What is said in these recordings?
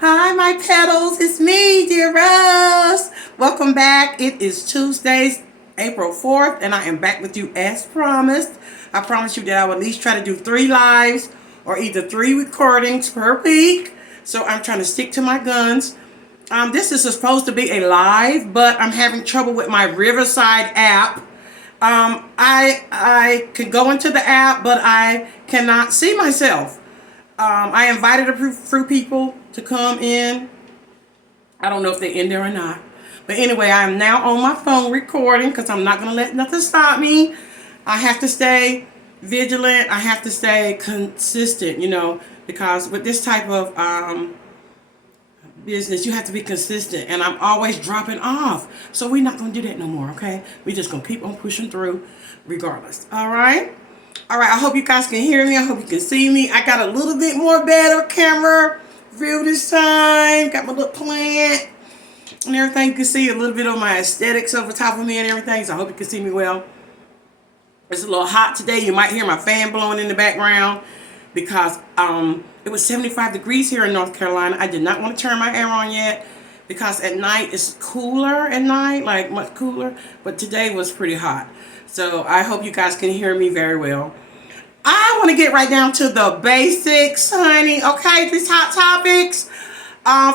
Hi, my petals. It's me, dear Rose. Welcome back. It is Tuesday, April 4th, and I am back with you as promised. I promised you that I would at least try to do 3 lives or either 3 recordings per week. So I'm trying to stick to my guns. This is supposed to be a live, but I'm having trouble with my Riverside app. I can go into the app, but I cannot see myself. I invited a few people to come in. I don't know if they're in there or not. But anyway, I am now on my phone recording because I'm not going to let nothing stop me. I have to stay vigilant. I have to stay consistent, because with this type of business, you have to be consistent. And I'm always dropping off. So we're not going to do that no more, okay? We're just going to keep on pushing through regardless. All right? All right, I hope you guys can hear me. I hope you can see me. I got a little bit more better camera view this time. Got my little plant and everything. You can see a little bit of my aesthetics over top of me and everything. So I hope you can see me well. It's a little hot today. You might hear my fan blowing in the background because it was 75 degrees here in North Carolina. I did not want to turn my air on yet because at night it's cooler at night, like much cooler. But today was pretty hot. So I hope you guys can hear me very well. I want to get right down to the basics, honey. Okay, these hot topics.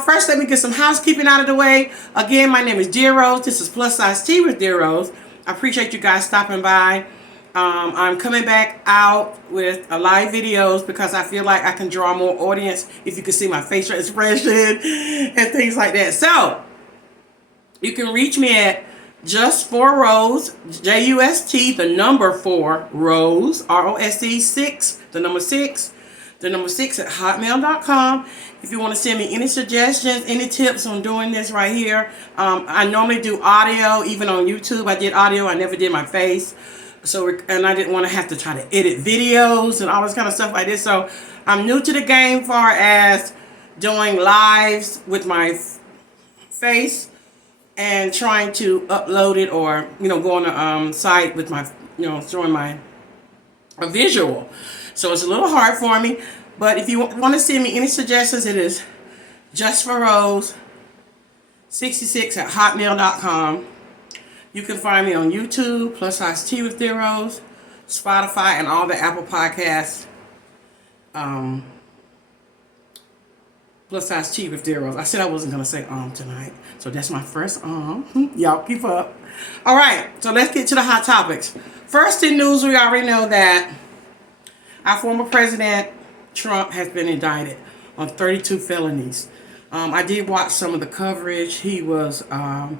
First, let me get some housekeeping out of the way. Again, my name is Dear Rose. This is Plus Size Tea with Dear Rose. I appreciate you guys stopping by. I'm coming back out with live videos because I feel like I can draw more audience if you can see my facial expression and things like that. So, you can reach me at Just for Rose, JUST, the number 4 Rose, ROSE 6, the number 6 at hotmail.com. If you want to send me any suggestions, any tips on doing this right here, I normally do audio, even on YouTube. I did audio, I never did my face. And I didn't want to have to try to edit videos and all this kind of stuff like this. So I'm new to the game far as doing lives with my face and trying to upload it or go on a site with my showing my a visual. So it's a little hard for me, but if you want to send me any suggestions, it is Just for Rose 66 at hotmail.com. You can find me on YouTube, Plus Size Tea with Dear Rose, Spotify, and all the Apple Podcasts. Plus Size Tea with Dear Rose. I said I wasn't going to say tonight. So that's my first Y'all keep up. All right. So let's get to the hot topics. First in news, we already know that our former president, Trump, has been indicted on 32 felonies. I did watch some of the coverage. He was on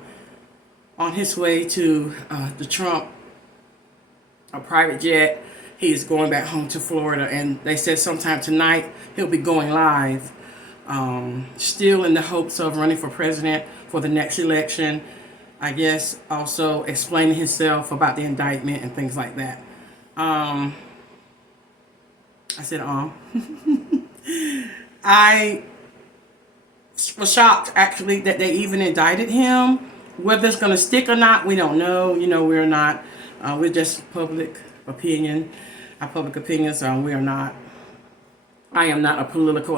his way to the Trump a private jet. He is going back home to Florida. And they said sometime tonight he'll be going live. Still in the hopes of running for president for the next election. I guess also explaining himself about the indictment and things like that. I said, I was shocked actually that they even indicted him. Whether it's going to stick or not, we don't know. We're not, we're just public opinion. Our public opinions, we are not, I am not a political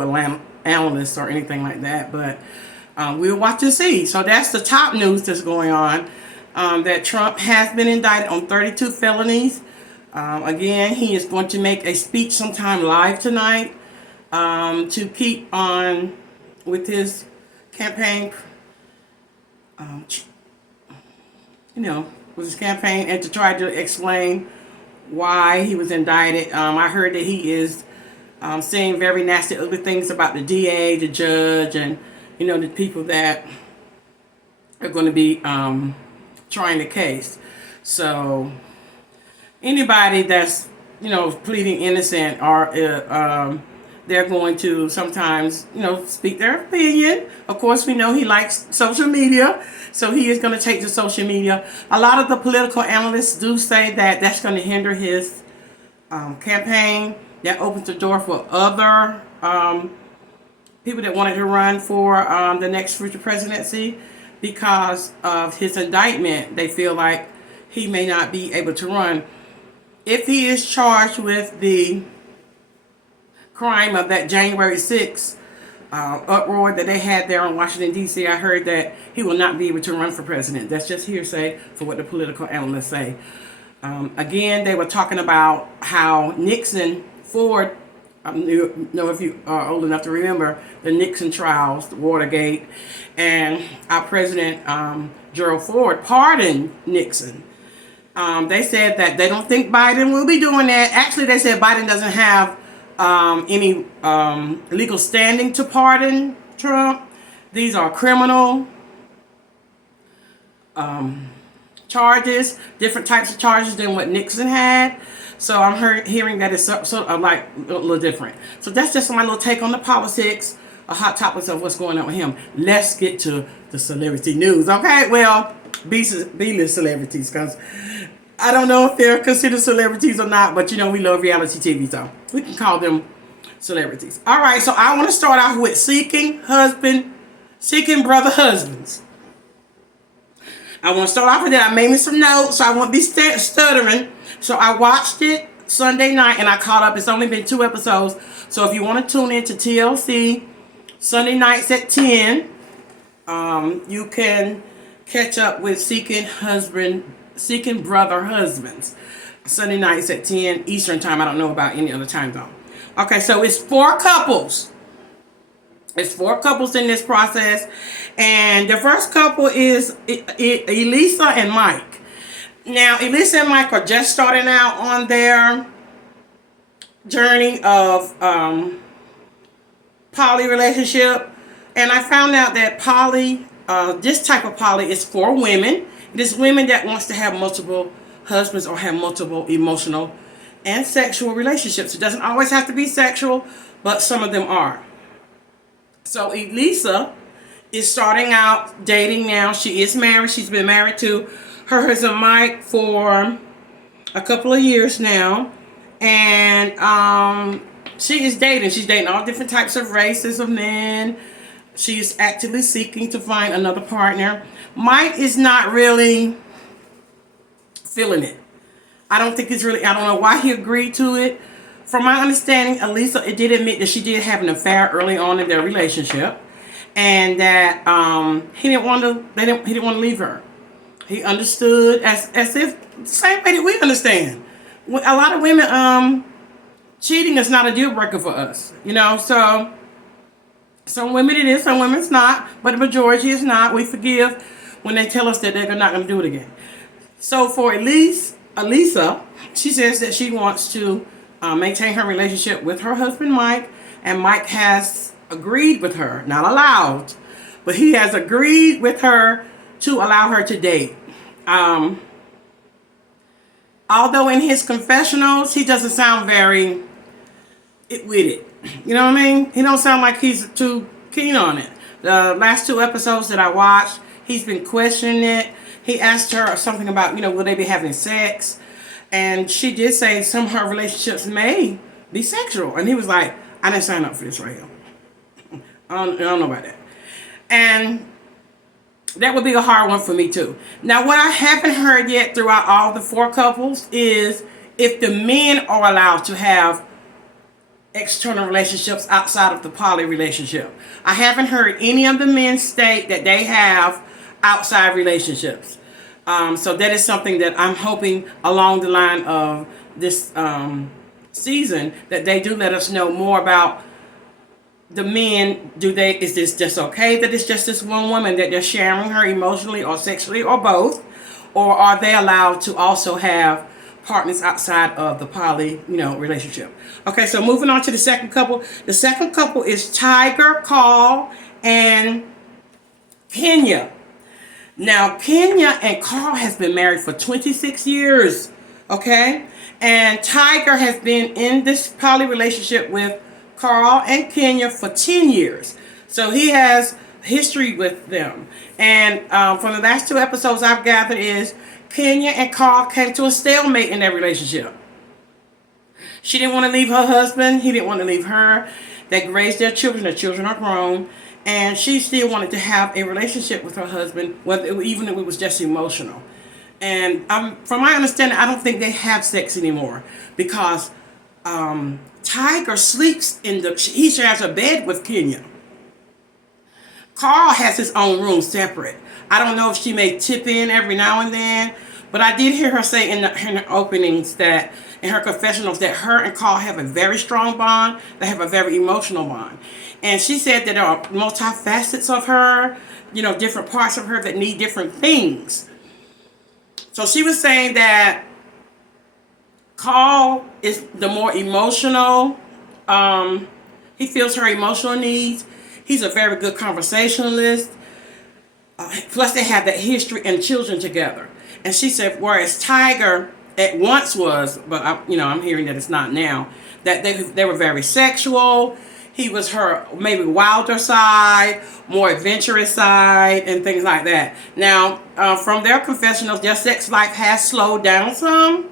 analyst or anything like that, but we'll watch and see. So that's the top news that's going on, that Trump has been indicted on 32 felonies. Again, he is going to make a speech sometime live tonight to keep on with his campaign, with his campaign and to try to explain why he was indicted. I heard that he is saying very nasty, ugly things about the DA, the judge, and the people that are going to be trying the case. So anybody that's pleading innocent or they're going to sometimes speak their opinion. Of course, we know he likes social media, so he is going to take to social media. A lot of the political analysts do say that that's going to hinder his campaign. That opens the door for other people that wanted to run for the next future presidency. Because of his indictment, they feel like he may not be able to run. If he is charged with the crime of that January 6th uproar that they had there in Washington, D.C., I heard that he will not be able to run for president. That's just hearsay for what the political analysts say. Again, they were talking about how Nixon, Ford, I don't know if you are old enough to remember the Nixon trials, the Watergate, and our president, Gerald Ford, pardoned Nixon. They said that they don't think Biden will be doing that. Actually, they said Biden doesn't have any legal standing to pardon Trump. These are criminal charges, different types of charges than what Nixon had. So I'm hearing that it's sort of like a little different. So that's just my little take on the politics, hot topics of what's going on with him. Let's get to the celebrity news, okay? Well, B-list celebrities, because I don't know if they're considered celebrities or not, but you know we love reality TV, so we can call them celebrities. All right, so I want to start off with seeking brother husbands. I want to start off with that. I made me some notes, so I won't be stuttering. So I watched it Sunday night, and I caught up. It's only been 2 episodes. So if you want to tune in to TLC Sunday nights at 10, you can catch up with Seeking Brother Husbands Sunday nights at 10 Eastern time. I don't know about any other time zone. Okay, so it's 4 couples. It's 4 couples in this process, and the first couple is Elisa and Mike. Now, Elisa and Mike are just starting out on their journey of poly relationship, and I found out that poly, this type of poly is for women. It is women that wants to have multiple husbands or have multiple emotional and sexual relationships. It doesn't always have to be sexual, but some of them are. So Elisa is starting out dating now. She is married. She's been married to her husband Mike for a couple of years now, and she is dating. She's dating all different types of races of men. She's actively seeking to find another partner. Mike is not really feeling it. I don't know why he agreed to it. From my understanding, Elisa did admit that she did have an affair early on in their relationship, and that he didn't want to leave her. He understood as if the same way that we understand. A lot of women, cheating is not a deal breaker for us, you know. So some women it is, some women it's not, but the majority is not. We forgive when they tell us that they're not going to do it again. So for Elisa, she says that she wants to maintain her relationship with her husband Mike, and Mike has agreed with her, not allowed, but he has agreed with her to allow her to date. Although in his confessionals he doesn't sound very with it, you know what I mean? He don't sound like he's too keen on it. The last 2 episodes that I watched, he's been questioning it. He asked her something about, will they be having sex? And she did say some of her relationships may be sexual. And he was like, I didn't sign up for this right here. I don't know about that. And that would be a hard one for me too. Now, what I haven't heard yet throughout all the 4 couples is if the men are allowed to have external relationships outside of the poly relationship. I haven't heard any of the men state that they have outside relationships. So that is something that I'm hoping along the line of this season that they do let us know more about the men. Is this just okay that it's just this one woman that they're sharing her emotionally or sexually or both? Or are they allowed to also have partners outside of the poly, relationship? Okay, so moving on to the second couple. The second couple is Tiger, Carl, and Kenya. Now, Kenya and Carl has been married for 26 years, okay? And Tiger has been in this poly relationship with Carl and Kenya for 10 years. So he has history with them. And from the last 2 episodes I've gathered is Kenya and Carl came to a stalemate in their relationship. She didn't want to leave her husband. He didn't want to leave her. They raised their children. Their children are grown. And she still wanted to have a relationship with her husband, even if it was just emotional. And from my understanding, I don't think they have sex anymore because Tiger sleeps he shares a bed with Kenya. Carl has his own room separate. I don't know if she may tip in every now and then, but I did hear her say in her openings that, in her confessionals, that her and Carl have a very strong bond. They have a very emotional bond. And she said that there are multifacets of her, different parts of her that need different things. So she was saying that Carl is the more emotional. He feels her emotional needs. He's a very good conversationalist. Plus, they have that history and children together. And she said, whereas Tiger at once was, but I'm hearing that it's not now, that they were very sexual. He was her maybe wilder side, more adventurous side, and things like that. Now, from their confessionals, their sex life has slowed down some.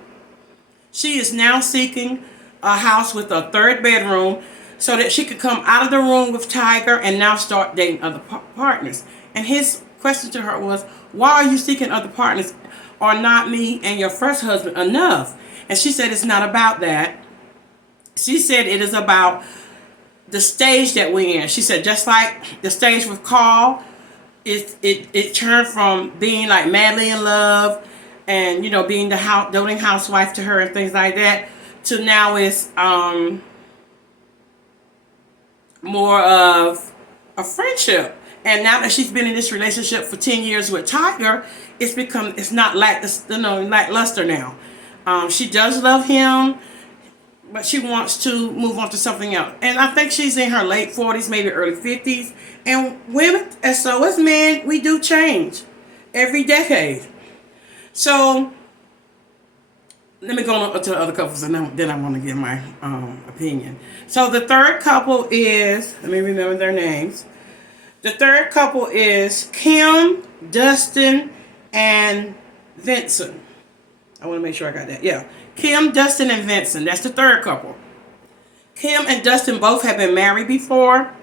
She is now seeking a house with a third bedroom so that she could come out of the room with Tiger and now start dating other partners. And his question to her was, why are you seeking other partners? Are not me and your first husband enough? And she said it's not about that. She said it is about the stage that we're in. She said just like the stage with Carl, it turned from being like madly in love and being the doting housewife to her and things like that, to now it's more of a friendship. And now that she's been in this relationship for 10 years with Tiger, it's not lackluster now. She does love him, but she wants to move on to something else. And I think she's in her late 40s, maybe early 50s. And women, and so as men, we do change every decade. So let me go on to the other couples, and then I want to give my opinion. So the third couple is, let me remember their names. The third couple is Kim, Dustin, and Vincent. I want to make sure I got that. Yeah. Kim, Dustin, and Vincent. That's the third couple. Kim and Dustin both have been married before.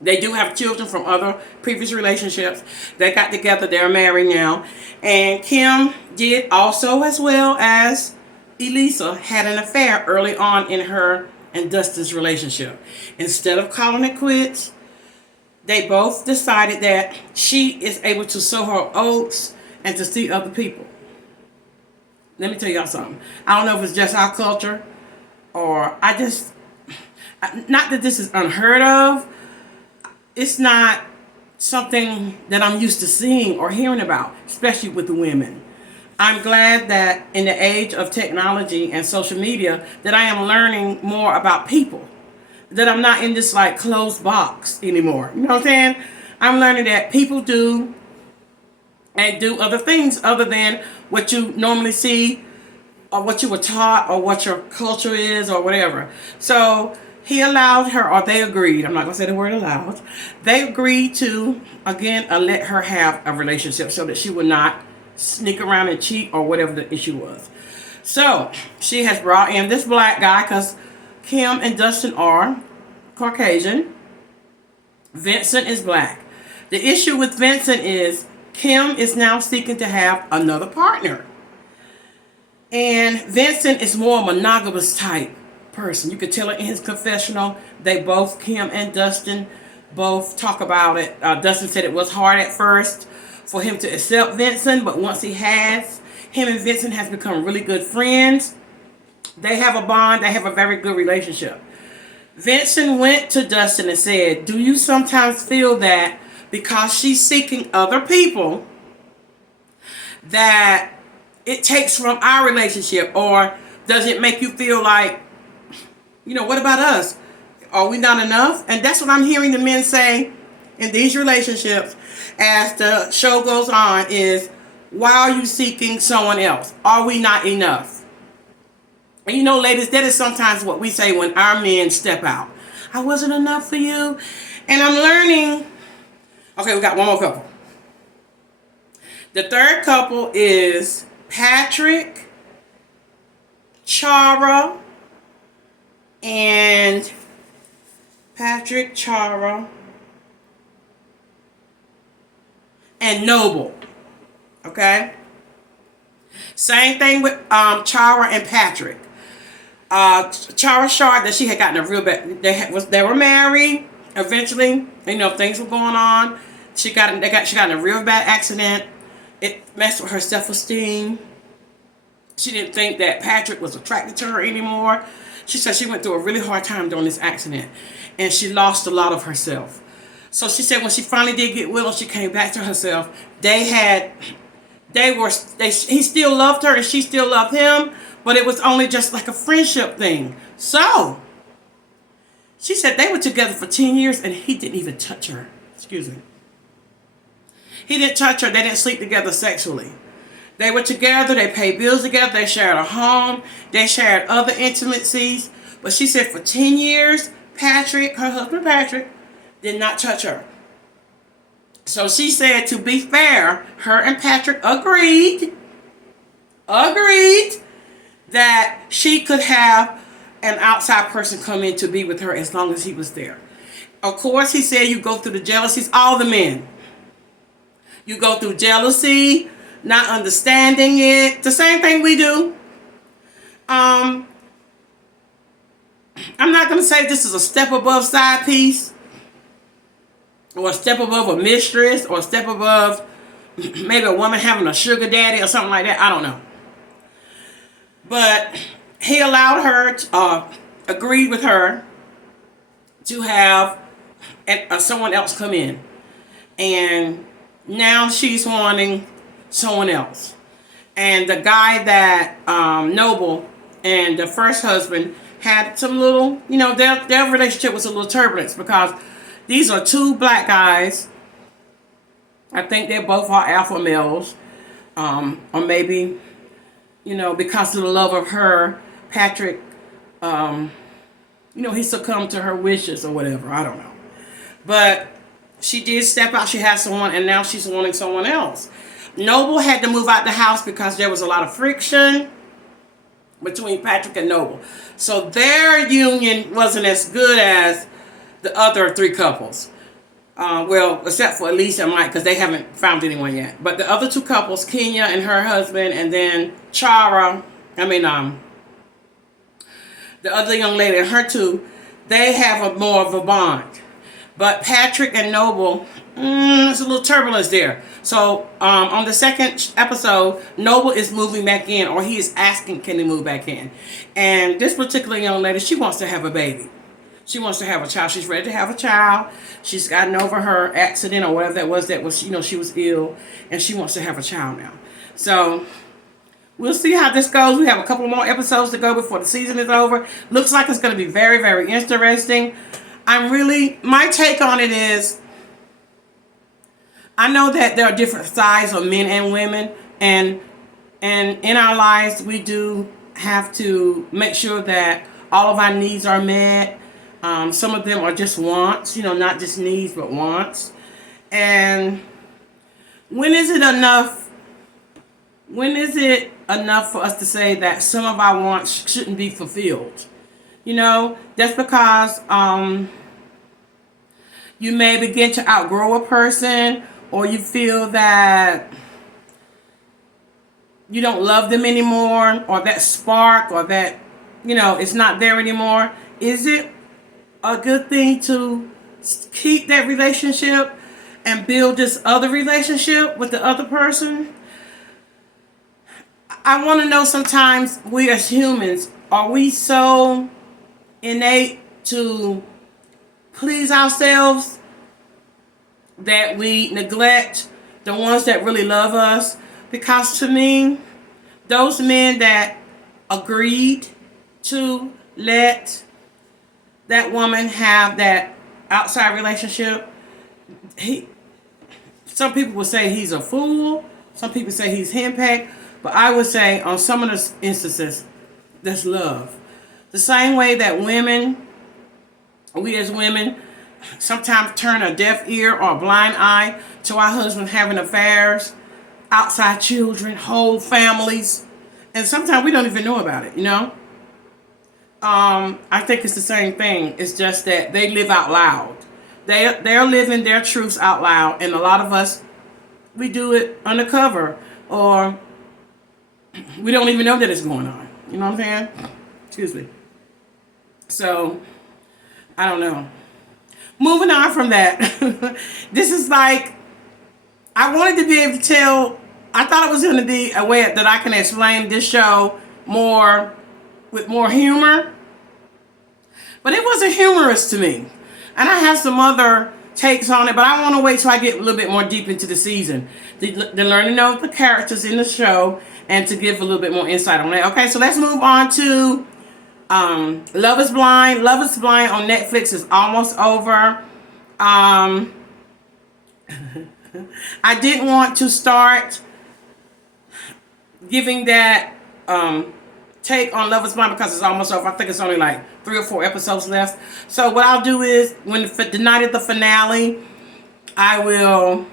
They do have children from other previous relationships. They got together. They're married now. And Kim did also, as well as Elisa, had an affair early on in her and Dustin's relationship. Instead of calling it quits, they both decided that she is able to sow her oats and to see other people. Let me tell y'all something. I don't know if it's just our culture or not that this is unheard of. It's not something that I'm used to seeing or hearing about, especially with the women. I'm glad that in the age of technology and social media that I am learning more about people. That I'm not in this closed box anymore. You know what I'm saying? I'm learning that people do and do other things other than what you normally see or what you were taught or what your culture is or whatever. So he allowed her, or they agreed, I'm not going to say the word allowed, they agreed to, again, let her have a relationship so that she would not sneak around and cheat or whatever the issue was. So she has brought in this black guy because Kim and Dustin are Caucasian. Vincent is black. The issue with Vincent is Kim is now seeking to have another partner. And Vincent is more a monogamous type person. You could tell it in his confessional. They both, Kim and Dustin, both talk about it. Dustin said it was hard at first for him to accept Vincent, but once he has, him and Vincent has become really good friends. They have a bond. They have a very good relationship. Vincent went to Dustin and said, do you sometimes feel that because she's seeking other people that it takes from our relationship? Or does it make you feel like, what about us? Are we not enough? And that's what I'm hearing the men say in these relationships as the show goes on is, why are you seeking someone else? Are we not enough? And ladies, that is sometimes what we say when our men step out. I wasn't enough for you. And I'm learning. Okay, we got one more couple. The third couple is Patrick, Chara, and Noble. Okay? Same thing with Chara and Patrick. Chara showed that she had gotten a real bad. They were married Eventually, things were going on. She got in a real bad accident. It messed with her self-esteem. She didn't think that Patrick was attracted to her anymore. She said she went through a really hard time during this accident, and she lost a lot of herself. So she said when she finally did get well and she came back to herself, he still loved her and she still loved him, but it was only just like a friendship thing. So she said they were together for 10 years and he didn't even touch her. Excuse me. He didn't touch her. They didn't sleep together sexually. They were together. They paid bills together. They shared a home. They shared other intimacies. But she said for 10 years, Patrick, her husband Patrick, did not touch her. So she said, to be fair, her and Patrick agreed that she could have an outside person come in to be with her as long as he was there. Of course, he said you go through the jealousies, all the men. You go through jealousy, not understanding it. The same thing we do. I'm not going to say this is a step above side piece, or a step above a mistress, or a step above maybe a woman having a sugar daddy or something like that. I don't know. But he allowed her, agreed with her to have someone else come in. And now she's wanting someone else. And the guy that Noble and the first husband had some little, their relationship was a little turbulence because these are two black guys. I think they both are alpha males. Or maybe, because of the love of her, Patrick, he succumbed to her wishes or whatever. I don't know. But she did step out. She had someone, and now she's wanting someone else. Noble had to move out the house because there was a lot of friction between Patrick and Noble. So their union wasn't as good as the other three couples. Well, except for Elise and Mike, because they haven't found anyone yet. But the other two couples, Kenya and her husband, and then the other young lady and her two, they have more of a bond. But Patrick and Noble, there's a little turbulence there. So on the second episode, Noble is moving back in, or he is asking, can he move back in? And this particular young lady, she wants to have a baby. She wants to have a child. She's ready to have a child. She's gotten over her accident or whatever that was, she was ill, and she wants to have a child now. So we'll see how this goes. We have a couple more episodes to go before the season is over. Looks like it's going to be very, very interesting. My take on it is, I know that there are different sides of men and women, and in our lives we do have to make sure that all of our needs are met. Some of them are just wants, not just needs, but wants. And when is it enough for us to say that some of our wants shouldn't be fulfilled? That's because you may begin to outgrow a person, or you feel that you don't love them anymore, or that spark, or that, it's not there anymore. Is it a good thing to keep that relationship and build this other relationship with the other person? I want to know, sometimes we as humans, are we so innate to please ourselves that we neglect the ones that really love us? Because to me, those men that agreed to let that woman have that outside relationship, some people would say he's a fool, some people say he's henpecked, but I would say on some of the instances, that's love. The same way that we as women sometimes turn a deaf ear or a blind eye to our husband having affairs, outside children, whole families, and sometimes we don't even know about it, I think it's the same thing. It's just that they live out loud. They're living their truths out loud, and a lot of us, we do it undercover, or we don't even know that it's going on. You know what I'm saying? Excuse me. So, I don't know. moving on from that. This is like, I wanted to be able to tell, I thought it was going to be a way that I can explain this show more, with more humor. But it wasn't humorous to me. And I have some other takes on it, but I want to wait till I get a little bit more deep into the season to learn to know the characters in the show and to give a little bit more insight on that. Okay, so let's move on to Love is Blind. Love is Blind on Netflix is almost over. I didn't want to start giving that take on Love is Blind because it's almost over. I think it's only like 3 or 4 episodes left. So what I'll do is, when the night of the finale, I will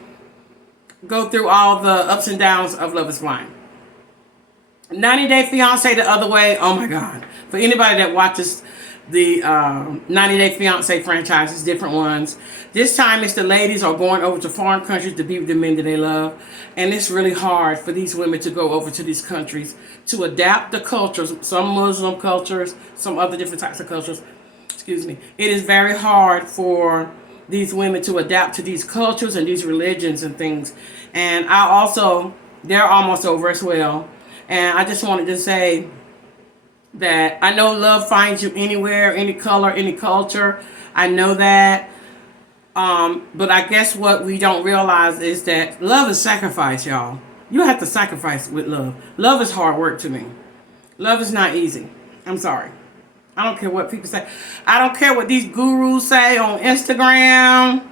go through all the ups and downs of Love is Blind. 90 Day Fiancé the other way. Oh my God. For anybody that watches the 90 Day Fiancé franchises, different ones, this time it's the ladies are going over to foreign countries to be with the men that they love. And it's really hard for these women to go over to these countries to adapt the cultures, some Muslim cultures, some other different types of cultures. Excuse me. It is very hard for these women to adapt to these cultures and these religions and things. And they're almost over as well. And I just wanted to say that I know love finds you anywhere, any color, any culture. I know that. But I guess what we don't realize is that love is sacrifice, y'all. You have to sacrifice with love. Love is hard work to me. Love is not easy. I'm sorry. I don't care what people say. I don't care what these gurus say on Instagram.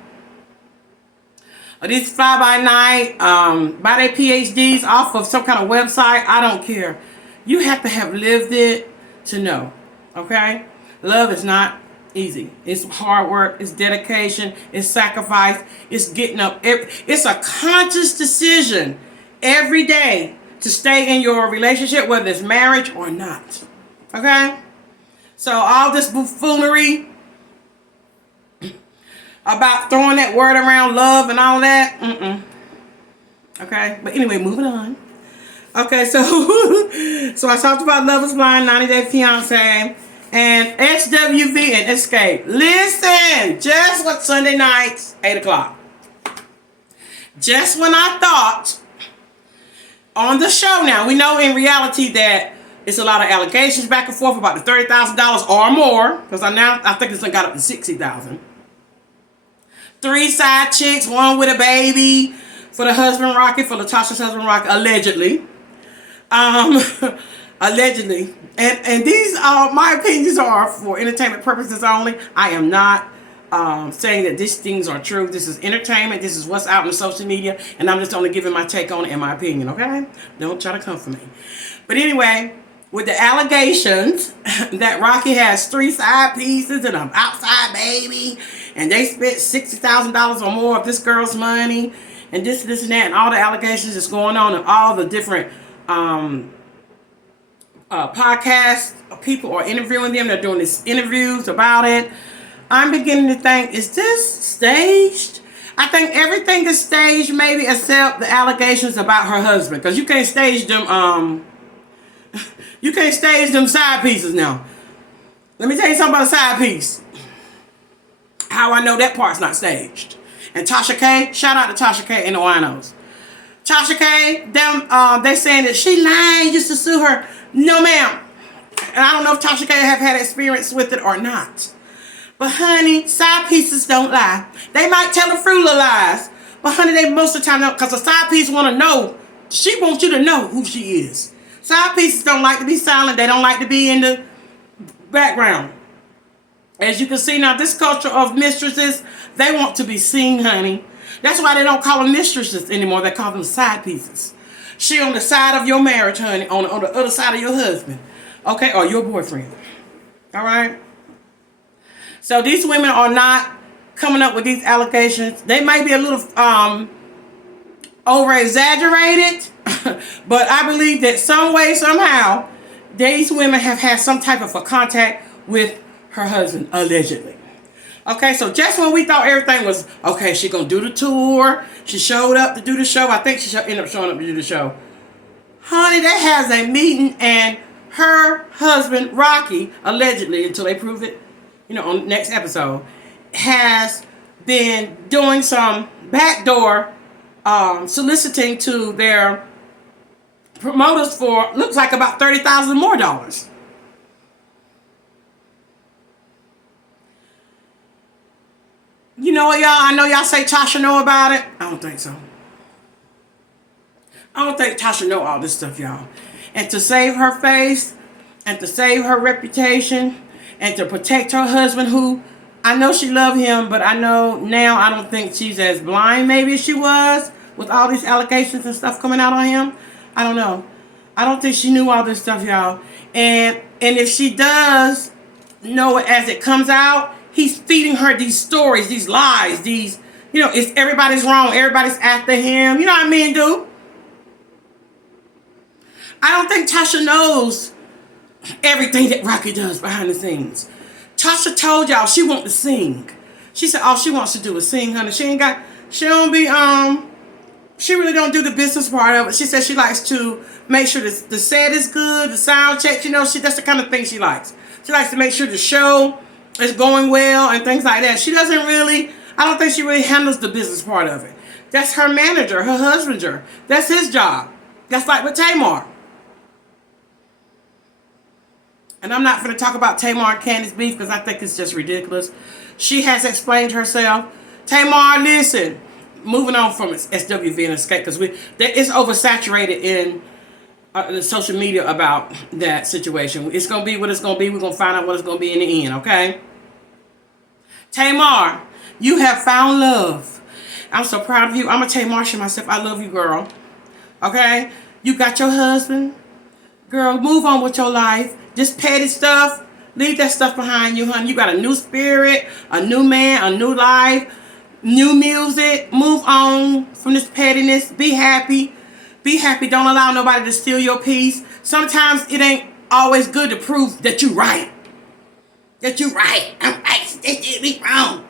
Or these fly-by-night, buy their PhDs off of some kind of website. I don't care. You have to have lived it to know. Okay? Love is not easy. It's hard work. It's dedication. It's sacrifice. It's getting up. It's a conscious decision every day to stay in your relationship, whether it's marriage or not. Okay? So all this buffoonery about throwing that word around, love and all that, okay? But anyway, moving on. Okay, so so I talked about Love is Blind, 90 Day Fiancé, and SWV and Escape. Listen, just what Sunday nights, 8 o'clock. Just when I thought on the show now, we know in reality that it's a lot of allegations back and forth about the $30,000 or more, because I think it's got up to $60,000. 3 side chicks, 1 with a baby for the husband Rocky, for Latasha's husband Rocky, allegedly. Allegedly. And these are, my opinions are for entertainment purposes only. I am not saying that these things are true. This is entertainment. This is what's out on social media. And I'm just only giving my take on it and my opinion, okay? Don't try to come for me. But anyway, with the allegations that Rocky has 3 side pieces and an outside baby, and they spent $60,000 or more of this girl's money, and this and that, and all the allegations that's going on, and all the different podcasts, people are interviewing them. They're doing these interviews about it. I'm beginning to think, is this staged? I think everything is staged, maybe except the allegations about her husband, because you can't stage them. You can't stage them side pieces now. Let me tell you something about a side piece. How I know that part's not staged. And Tasha K, shout out to Tasha K and the Winos. Tasha K, they saying that she lying, used to sue her. No, ma'am. And I don't know if Tasha K have had experience with it or not. But honey, side pieces don't lie. They might tell a fruit of lies. But honey, they most of the time don't, because a side piece want to know. She wants you to know who she is. Side pieces don't like to be silent. They don't like to be in the background. As you can see now, this culture of mistresses, they want to be seen, honey. That's why they don't call them mistresses anymore. They call them side pieces. She on the side of your marriage, honey, on the other side of your husband, okay, or your boyfriend. All right? So these women are not coming up with these allegations. They might be a little over-exaggerated, but I believe that some way, somehow, these women have had some type of a contact with her husband, allegedly. Okay, so just when we thought everything was, okay, she gonna do the tour, she showed up to do the show, I think she ended up showing up to do the show. Honey, they has a meeting, and her husband, Rocky, allegedly, until they prove it, on the next episode, has been doing some backdoor soliciting to their promoters for, looks like about $30,000 more dollars. You know what, y'all? I know y'all say Tasha know about it. I don't think so. I don't think Tasha know all this stuff, y'all. And to save her face, and to save her reputation, and to protect her husband, who I know she loved him, but I know now I don't think she's as blind maybe as she was with all these allegations and stuff coming out on him. I don't know. I don't think she knew all this stuff, y'all. And if she does know it as it comes out, he's feeding her these stories, these lies, these, you know, it's everybody's wrong, everybody's after him. You know what I mean, dude? I don't think Tasha knows everything that Rocky does behind the scenes. Tasha told y'all she wants to sing. She said all she wants to do is sing, honey. She really don't do the business part of it. She said she likes to make sure the set is good, the sound check, you know, that's the kind of thing she likes. She likes to make sure the show is going well and things like that. She doesn't really, I don't think she really handles the business part of it. That's her manager, her husbander. That's his job. That's like with Tamar. And I'm not going to talk about Tamar and Candace beef because I think it's just ridiculous. She has explained herself. Tamar, listen. Moving on from SWV and Escape, because it's oversaturated in the social media about that situation. It's going to be what it's going to be. We're going to find out what it's going to be in the end, okay? Tamar, you have found love. I'm so proud of you. I'm going to Tamar myself. I love you, girl. Okay? You got your husband. Girl, move on with your life. This petty stuff, leave that stuff behind you, honey. You got a new spirit, a new man, a new life, new music. Move on from this pettiness. Be happy. Be happy. Don't allow nobody to steal your peace. Sometimes it ain't always good to prove that you right. That you right. I'm right. They did me wrong.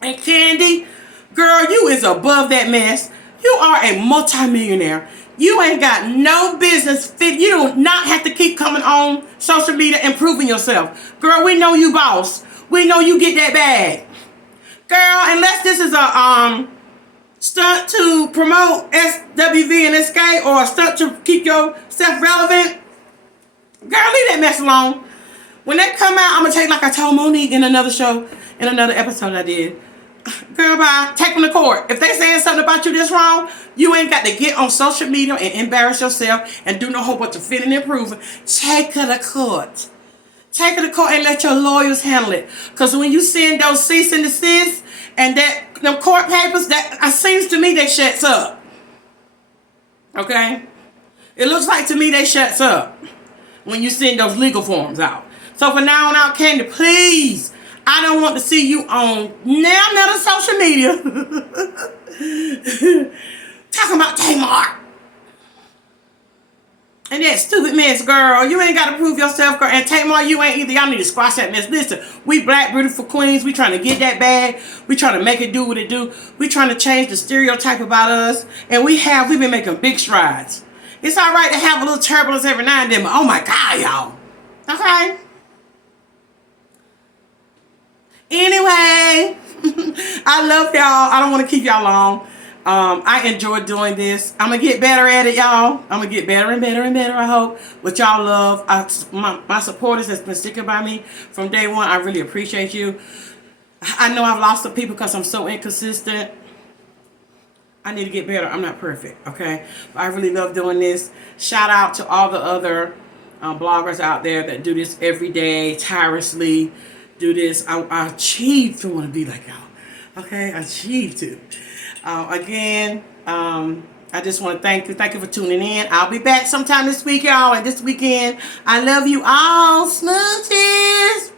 And Candy, girl, you is above that mess. You are a multimillionaire. You ain't got no business fit. You do not have to keep coming on social media and proving yourself. Girl, we know you boss. We know you get that bag. Girl, unless this is a stunt to promote SWV and Escape or a stunt to keep yourself relevant, girl, leave that mess alone. When they come out, I'm going to take, like I told Monique in another show, in another episode I did. Girl, bye. Take them to court. If they saying something about you this wrong, you ain't got to get on social media and embarrass yourself and do no whole bunch of fitting and proving. Take her to court. Take her to court and let your lawyers handle it. Because when you send those cease and desist and them court papers, that seems to me they shuts up. Okay? It looks like to me they shuts up when you send those legal forms out. So for now on out, Candy, please, I don't want to see you on another social media talking about Tamar. And that stupid mess, girl. You ain't got to prove yourself, girl. And Tamar, you ain't either. Y'all need to squash that mess. Listen, we black, beautiful queens. We trying to get that bag. We trying to make it do what it do. We trying to change the stereotype about us. And we've been making big strides. It's all right to have a little turbulence every now and then, but oh my God, y'all. Okay? Anyway, I love y'all. I don't want to keep y'all long. I enjoy doing this. I'm going to get better at it, y'all. I'm going to get better and better and better, I hope. With y'all love. My supporters that's been sticking by me from day one, I really appreciate you. I know I've lost some people because I'm so inconsistent. I need to get better. I'm not perfect, okay? But I really love doing this. Shout out to all the other bloggers out there that do this every day, tirelessly. Do this. I achieve to want to be like y'all. Okay? I achieve to. Again, I just want to thank you. Thank you for tuning in. I'll be back sometime this week, y'all, and this weekend. I love you all. Smooches.